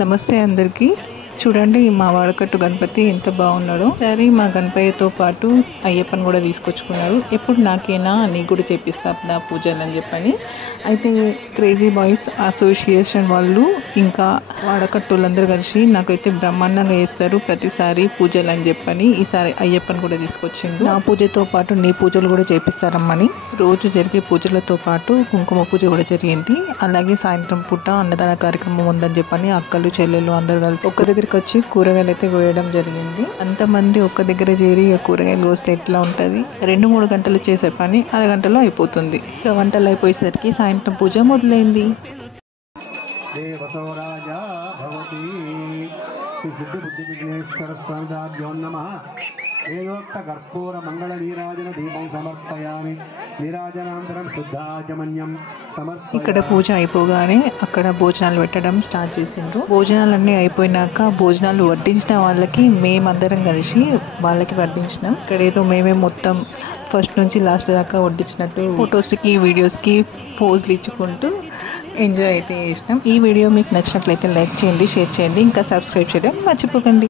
నమస్తే అందరికీ. చూడండి మా వాడకట్టు గణపతి ఎంత బాగున్నాడో. సరే మా గణపతితో పాటు అయ్యప్పని కూడా తీసుకొచ్చుకున్నారు. ఎప్పుడు నాకేనా నీకు కూడా చేపిస్తా నా పూజలు అని చెప్పని. అయితే క్రేజీ బాయ్స్ అసోసియేషన్ వాళ్ళు ఇంకా వాడకట్టులందరూ కలిసి నాకైతే బ్రహ్మాండంగా చేస్తారు ప్రతిసారి పూజలు అని చెప్పని. ఈసారి అయ్యప్పని కూడా తీసుకొచ్చిండు. నా పూజతో పాటు నీ పూజలు కూడా చేపిస్తారమ్మని. రోజు జరిగే పూజలతో పాటు కుంకుమ పూజ కూడా జరిగింది. అలాగే సాయంత్రం పూట అన్నదాన కార్యక్రమం ఉందని చెప్పని అక్కలు చెల్లెలు అందరూ కలిసి ఒక్క దగ్గరికి వచ్చి కూరగాయలు అయితే కోయడం జరిగింది. అంతమంది ఒక్క దగ్గర చేరి కూరగాయలు కోస్తే ఎట్లా ఉంటుంది? 2-3 గంటలు చేసే పని అరగంటలో అయిపోతుంది. ఇక వంటలు అయిపోయేసరికి సాయంత్రం పూజ మొదలైంది. కర్పూర మంగళ నీరాజన దీపం సమర్పయామి. నీరాజనాంతరం శుద్ధాచమన్యం సమర్పయామి. ఇక్కడ పూజ అయిపోగానే అక్కడ భోజనాలు పెట్టడం స్టార్ట్ చేసిండ్రు. భోజనాలన్నీ అయిపోయినాక భోజనాలు వడ్డించిన వాళ్ళకి మేమందరం కలిసి వాళ్ళకి వడ్డించినాం. ఇక్కడ ఏదో మేమే మొత్తం ఫస్ట్ నుంచి లాస్ట్ దాకా వడ్డించినట్టు ఫొటోస్కి వీడియోస్కి పోజులు ఇచ్చుకుంటూ ఎంజాయ్ అయితే చేసినాం. ఈ వీడియో మీకు నచ్చినట్లయితే లైక్ చేయండి, షేర్ చేయండి, ఇంకా సబ్స్క్రైబ్ చేయడం మర్చిపోకండి.